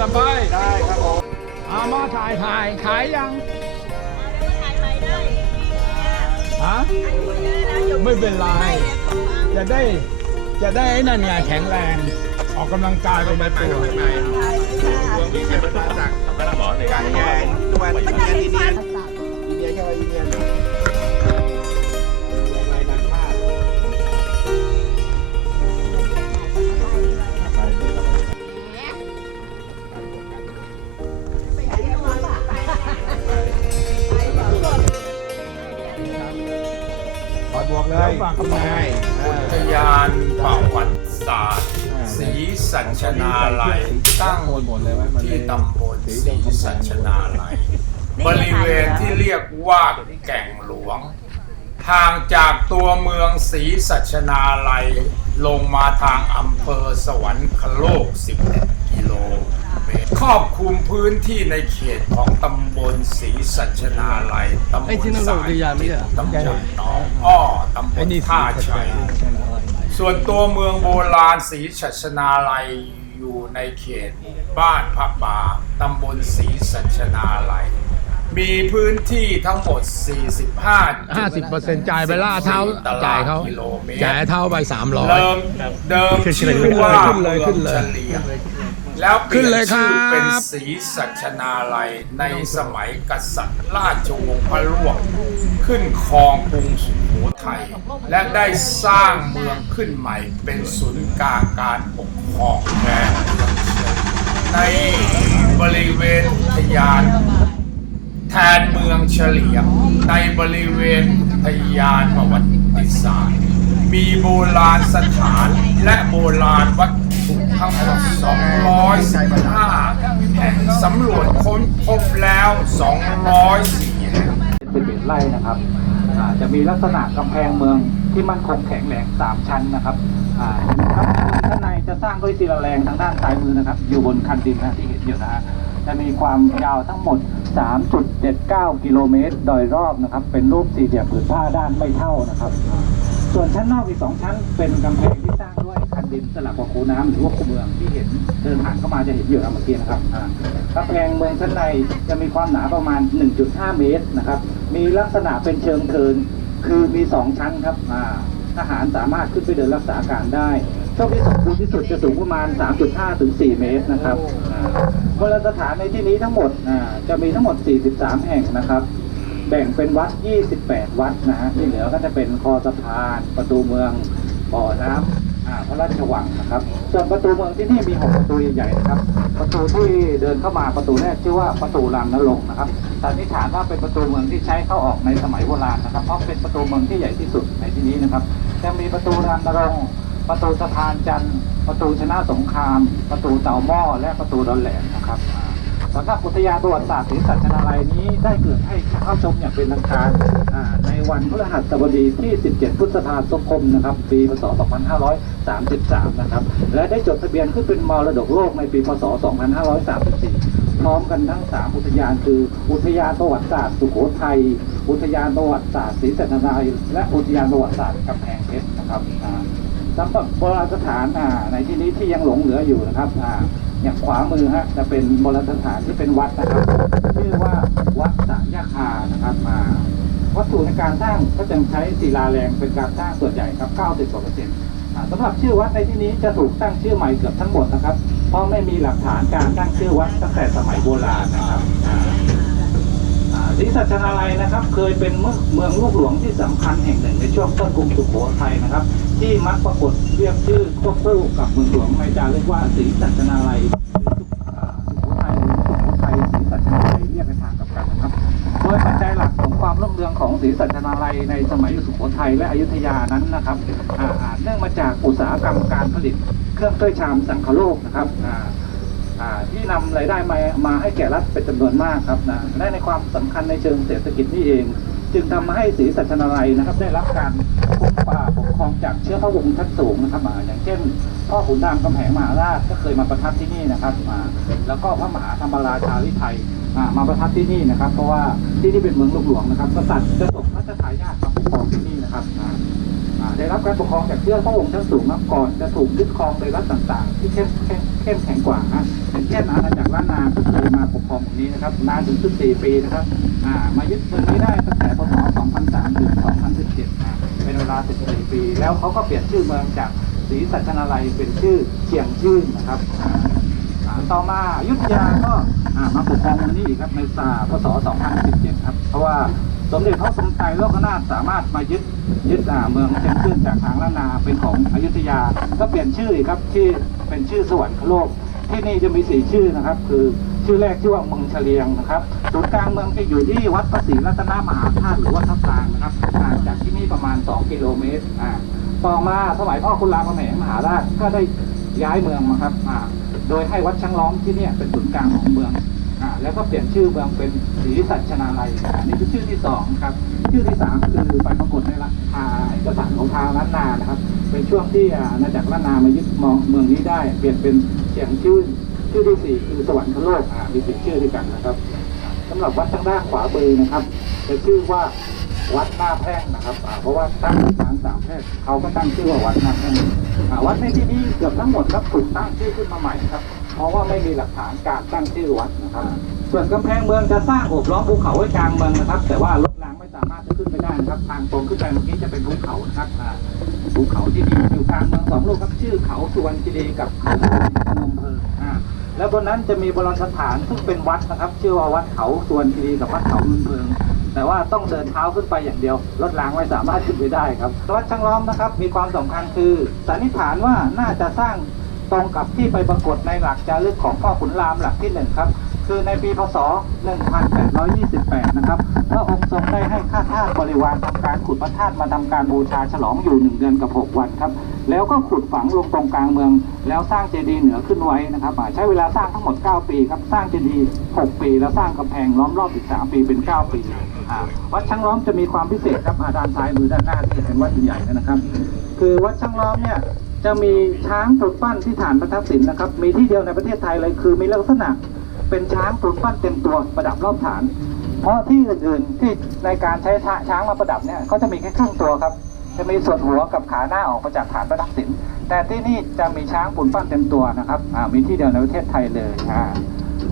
สบายได้ครับผมเอามาถ่ายถ่ายขายยังถ่ายไปได้ฮะอันคุยได้นะอยู่ไม่เป็นไรไม่เนี่ยต้องมาจะได้จะได้ไอ้นั่นไงแข็งแรง ออกกำลังกายไปในตัวถ่ายค่ะมีเสียงประจักษ์กับหมอในการแก้ตัวเนียนเนียนอินเดียแค่ว่าอินเดีย บวกเลแล้วยฝากกำลังอุทยานประวัติศาสตร์ศรีสัชนาลัยตั้งหมดเลยไหมที่ตำบลศรีสัชนาลัยบริเวณที่เรียกว่าแก่งหลวง ห่างจากตัวเมืองศรีสัชนาลัยลงมาทางอำเภอสวรรคโลก 11 กิโล เมตรครอบคลุมพื้นที่ในเขตของตำบลศรีสัชนาลัยตำบไอ้ลที่นั่นเราสาอุทยานไม่ใช่เหรอตำบลหนองอ้อตำบไอ้ลนี่ท่าชัยส่วนตัวเมืองโบราณศรีชัชนาลัยอยู่ในเขตหมู่บ้านพระบาตำบลศรีสัชนาลัยมีพื้นที่ทั้งหมด 45ห้าสิบเปอร์เซ็นต์จ่ายไปล่าเท้าตารจ่ายงเขากิโลเมตรจ่ายเท้าไปสามร้อยเดิมเดิมชื่อว่าขึ้นเลยขึ้นเลยเฉลียง แล้วเปลี่ยนชื่อเป็นศรีสัชนาลัยในสมัยกษัตริย์ราชวงศ์พระร่วง ขึ้นครองกรุงสุโขทัยและได้สร้างเมืองขึ้นใหม่เป็นศูนย์กลางการปกครองแทนในบริเวณอุทยานแทนเมืองเฉลียงในบริเวณอุทยานประวัติศาสตร์มีโบราณสถานและโบราณวัต ทั้งหมด215แห่งสำรวจค้นพบแล้ว 204แห่งสิเอ็ดไร่นะครับจะมีลักษณะกำแพงเมืองที่มั่นคงแข็งแรงสามชั้นนะครับอ่าครับด้านในจะสร้างด้วยศิลาแรงทางด้านซ้ายมือนะครับ อยู่บนคันดินนะที่เห็นอยู่นะฮะจะมีความยาวทั้งหมด 3.79 กิโลเมตร โดยรอบนะครับ เป็นรูปสี่เหลี่ยมผืนผ้าด้านไม่เท่านะครับ ส่วนชั้นนอกอีกสองชั้นเป็นกำแพงที่สร้างด้วยคันดินสลับกับคูน้ำหรือว่าคูเมืองที่เห็นเดินผ่านเข้ามาจะเห็นอยู่นะเมื่อกี้นะครับอ่ากำแพงเมืองชั้นในจะมีความหนาประมาณ 1.5 เมตรนะครับ มีลักษณะเป็นเชิงเทิน คือมีสองชั้นครับอ่าทหารสามารถขึ้นไปเดินรักษาการได้ช่วงที่สมบูรณ์ที่สุดจะสูงประมาณ 3.5 ถึง 4 เมตรนะครับอ่าโบราณสถานในที่นี้ทั้งหมดอ่าจะมีทั้งหมด 43 แห่งนะครับ แบ่งเป็นวัด 28 วัดนะฮะที่เหลือก็จะเป็นคอสะพานประตูเมืองบ่อน้ำพระราชวังนะครับ ส่วนประตูเมืองที่นี่มี 6 ประตูใหญ่ๆนะครับ ประตูที่เดินเข้ามาประตูแรกชื่อว่าประตูรามนรงนะครับสันนิษฐานว่าเป็นประตูเมืองที่ใช้เข้าออกในสมัยโบราณนะครับ เพราะเป็นประตูเมืองที่ใหญ่ที่สุดในที่นี้นะครับจะมีประตูรามนรงประตูสะพานจันทร์ประตูชนะสงคราม ประตูเต่าหม้อและประตูดอนแหลมนะครับ สำหรับอุทยานประวัติศาสตร์ศรีสัชนาลัยนี้ได้เกิดให้เข้าชมอย่างเป็นทางการในวันพฤหัสบดีที่ 17 พฤษภาคมนะครับ ปีพศ 2533 นะครับ และได้จดทะเบียนขึ้นเป็นมรดกโลกในปีพศ 2534 พร้อมกันทั้ง 3 อุทยานคือ อุทยานประวัติศาสตร์สุโขทัย อุทยานประวัติศาสตร์ศรีสัชนาลัย และอุทยานประวัติศาสตร์กำแพงเพชรนะครับสำหรับโบราณสถานในที่นี้ที่ยังหลงเหลืออยู่นะครับ อ่าอย่างขวามือฮะจะเป็นโบราณสถานที่เป็นวัดนะครับชื่อว่าวัดสายาคานะครับอ่าวัตถุในการสร้างก็จะใช้ศิลาแรงเป็นการสร้างส่วนใหญ่ครับ 90กว่าเปอร์เซ็นต์สำหรับชื่อวัดในที่นี้จะถูกตั้งชื่อใหม่เกือบทั้งหมดนะครับ เพราะไม่มีหลักฐานการตั้งชื่อวัดตั้งแต่สมัยโบราณนะครับศรีสัชนาลัยนะครับ เคยเป็นเมืองลูกหลวงที่สำคัญแห่งหนึ่งในช่วงต้นกรุงสุโขทัยนะครับ ที่มักปรากฏเรียกชื่อควบคู่กับเมืองหลวงในจารึกว่าศรีสัชนาลัยหรืออ่าสุโขทัยหรือสุโขทัยศรีสัชนาลัยเรียกในทางกลับกันนะครับโดยปัจจัยหลักของความรุ่งเรืองของศรีสัชนาลัยในสมัยสุโขทัยและอยุธยานั้นนะครับเนื่องมาจากอุตสาหกรรมการผลิตเครื่องถ้วยชามสังคโลกนะครับที่นำรายได้มามาให้แก่รัฐเป็นจำนวนมากครับนะและในความสำคัญในเชิงเศรษฐกิจนี่เอง จึงทำให้ศรีสัชนาลัยนะครับได้รับการ คุ้มป่าปกครองจากเชื้อพระวงศ์ชั้นสูงนะครับอ่าอย่างเช่น พ่อขุนรามกำแหงมหาราชก็เคยมาประทับที่นี่นะครับอ่าแล้วก็พระมหาธรรมราชาลิไทยมาประทับที่นี่นะครับ เพราะว่าที่นี่เป็นเมืองหลวงนะครับกษัตริย์จะส่งพระทายาทมาปกครองที่นี่นะครับได้รับการปกครองจากเชื้อพระวงศ์ชั้นสูงนะก่อนจะถูกยึดครองโดยรัฐต่างๆ ที่เข้มเข้มแข็งกว่านะอย่างเช่นอาณาจักรล้านนาก็เคยมาปกครองตรงนี้นะครับนานถึง14ปีนะครับมายึดเมืองนี้ได้ตั้งแต่พศ 2003ถึง2017นะเป็นเวลา 14 ปี แล้วเขาก็เปลี่ยนชื่อเมืองจากศรีสัชนาลัยเป็นชื่อเชียงชื่นนะครับต่อมาอยุธยาก็มาปกครองเมืองนี้อีกครับในสาพศ 2017 ครับ เพราะว่าสมเด็จพระสมไตรโลกนาถสามารถมายึดยึดเมืองเชียงชื่นจากทางล้านนาเป็นของอยุธยา ก็เปลี่ยนชื่อครับชื่เป็นชื่อสวรรคโลกที่นี่จะมีสี่ชื่อนะครับ คือ ชื่อแรกชื่อว่าเมืองเฉลียงนะครับศูนย์กลางเมืองจะอยู่ที่วัดพระศรีรัตนมหาธาตุหรือว่าทับลางนะครับห่างจากที่นี่ประมาณ 2 กิโลเมตรอ่าต่อมาสมัยพ่อคุณรามคำแหงมหาราชก็ได้ย้ายเมืองมาครับอ่าโดยให้วัดช้างล้อมที่นี่เป็นศูนย์กลางของเมืองอ่าแล้วก็เปลี่ยนชื่อเมืองเป็นศรีสัชนาลัยอันนี้คือชื่อที่สองครับชื่อที่สามคือไปปรากฏในละอ่าเอกสารของทางล้านนานะครับ เป็นช่วงที่อาอาณาจักรล้านนามายึดมองเมืองนี้ได้ เปลี่ยนเป็นเสียงชื่อ ชื่อที่สี่คือสวรรคโลกอ่ามีสี่ชื่อด้วยกันนะครับสำหรับวัดทางด้านขวามือนะครับจะชื่อว่าวัดหน้าแพร่งนะครับเพราะว่าตั้งอยู่ทางสามแพร่งเขาก็ตั้งชื่อว่าวัดหน้าแพร่งวัดในที่นี้เกือบทั้งหมดครับถูกตั้งชื่อขึ้นมาใหม่ครับ เพราะว่าไม่มีหลักฐานการตั้งชื่อวัดนะครับ ส่วนกำแพงเมืองจะสร้างโอบล้อมภูเขาไว้กลางเมืองนะครับ แต่ว่ารถรางไม่สามารถจะขึ้นไปได้นะครับ ทางตรงขึ้นไปเมื่อกี้จะเป็นภูเขานะครับภูเขาที่มีอยู่กลางเมืองสองลูกครับชื่อเขาสุวรรณคีรีกับเขา แล้วบนนั้นจะมีโบราณสถานซึ่งเป็นวัดนะครับ ชื่อว่าวัดเขาสวนคีรีกับวัดเขาลุนเพิงแต่ว่าต้องเดินเท้าขึ้นไปอย่างเดียว รถรางไม่สามารถขึ้นไปได้ครับวัดช่างล้อมนะครับ มีความสำคัญคือสันนิษฐานว่าน่าจะสร้างตรงกับที่ไปปรากฏในหลักจารึกของพ่อขุนรามหลักที่หนึ่งครับ คือในปีพศ 1828 นะครับพระองค์ทรงได้ให้ข้าทาสบริวารทำการขุดพระธาตุมาทำการบูชาฉลองอยู่หนึ่งเดือนกับ 6 วันครับ แล้วก็ขุดฝังลงตรงกลางเมือง แล้วสร้างเจดีย์เหนือขึ้นไว้นะครับใช้เวลาสร้างทั้งหมด 9 ปีครับสร้างเจดีย์6ปี แล้วสร้างกำแพงล้อมรอบอีก 3 ปีเป็น 9 ปีวัดช่างล้อมจะมีความพิเศษครับอาด้านซ้ายมือด้านหน้าที่เป็นวัดใหญ่นะครับ คือวัดช่างล้อมเนี่ยจะมีช้างปลุกปั้นที่ฐานประทับศิลนะครับมีที่เดียวในประเทศไทยเลยคือมีลักษณะเป็นช้างปลุกปั้นเต็มตัวประดับรอบฐาน เพราะที่อื่นๆที่ในการใช้ช้างมาประดับเนี่ยเขาจะมีแค่ครึ่งตัวครับ จะมีส่วนหัวกับขาหน้าออกมาจากฐานประดับศิลป์แต่ที่นี่จะมีช้างปลุกปั้นเต็มตัวนะครับอ่ามีที่เดียวในประเทศไทยเลย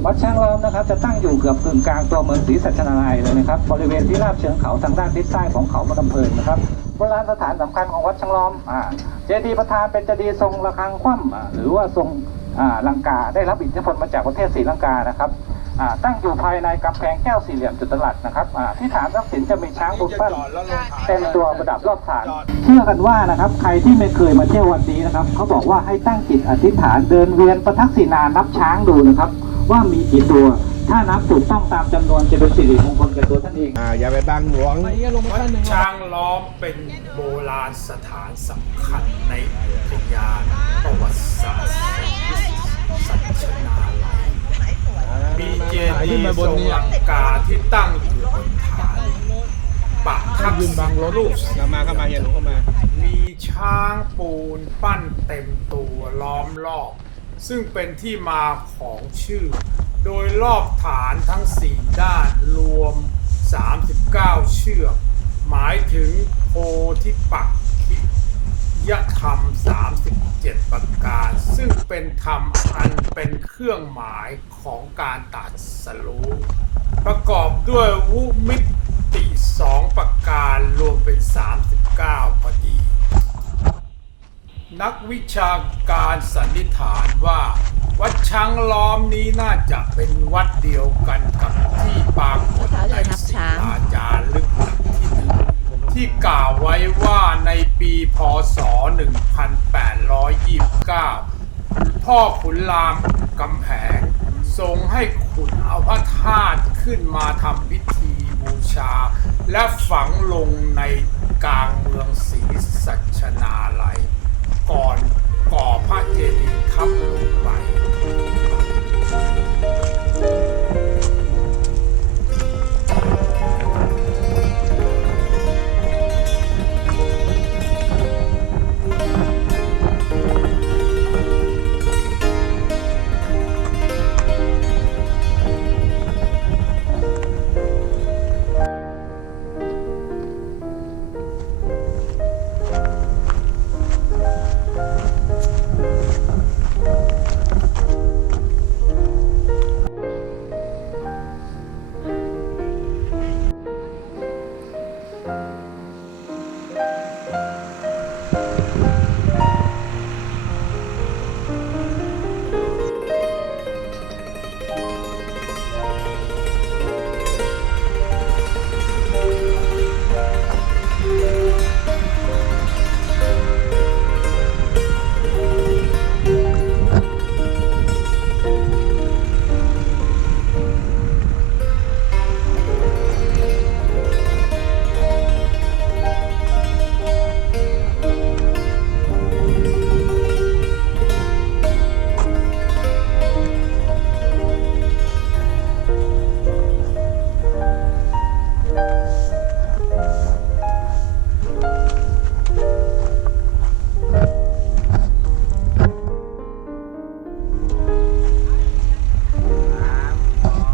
วัดช้างล้อมนะครับจะตั้งอยู่เกือบกึ่งกลางตัวเมืองศรีสัชนาลัยเลยนะครับบริเวณที่ราบเชิงเขาทางด้านทิศใต้ของเขาพนมเพลิงนะครับโบราณสถานสำคัญของวัดช้างล้อมอ่าเจดีย์ประธานเป็นเจดีย์ทรงระฆังคว่ำหรือว่าทรงอ่าลังกาได้รับอิทธิพลมาจากประเทศศรีลังกานะครับ ตั้งอยู่ภายในกำแพงแก้วสี่เหลี่ยมจุดตลัดนะครับอ่าที่ฐานทรัพย์สินจะมีช้างบุญปั้นเต็มตัวประดับรอบฐาน เชื่อกันว่านะครับใครที่ไม่เคยมาเที่ยววันนี้นะครับเขาบอกว่าให้ตั้งจิตอธิษฐานเดินเวียนประทักษิณานับช้างดูนะครับ ว่ามีกี่ตัว ถ้านับถูกต้องตามจำนวนจะเป็นสิริมงคลแก่ตัวท่านเองอ่าอย่าไปบังหลวงวัดช้างล้อมเป็นโบราณสถานสำคัญในอุทยานประวัติศาสตร์สัชนาลัย มีเจดีย์ทรงลังกาที่ตั้งอยู่บนฐานปะทักษิณรูปเข้ามาเข้ามาเฮียหนูเข้ามา มีช้างปูนปั้นเต็มตัวล้อมรอบ ซึ่งเป็นที่มาของชื่อ โดยรอบฐานทั้ง 4 ด้านรวม 39 เชือก หมายถึงโพธิปักขิ ยธรรม 37 ประการ ซึ่งเป็นธรรมอันเป็นเครื่องหมายของการตัดสรู้ประกอบด้วยวุมิติสองประการรวมเป็น 39 พอดี นักวิชาการสันนิษฐานว่า วัดช้างล้อมนี้น่าจะเป็นวัดเดียวกันกับที่ปรากฏในศิลาจารึกหลักที่หนึ่ง ที่กล่าวไว้ว่าในปีพศ 1829 พ่อขุนรามกำแผงทรงให้ขุดเอาพระธาตุขึ้นมาทำพิธีบูชา และฝังลงในกลางเมืองศรีสัชนาลัย ก่อนก่อพระเจดีย์ทับลง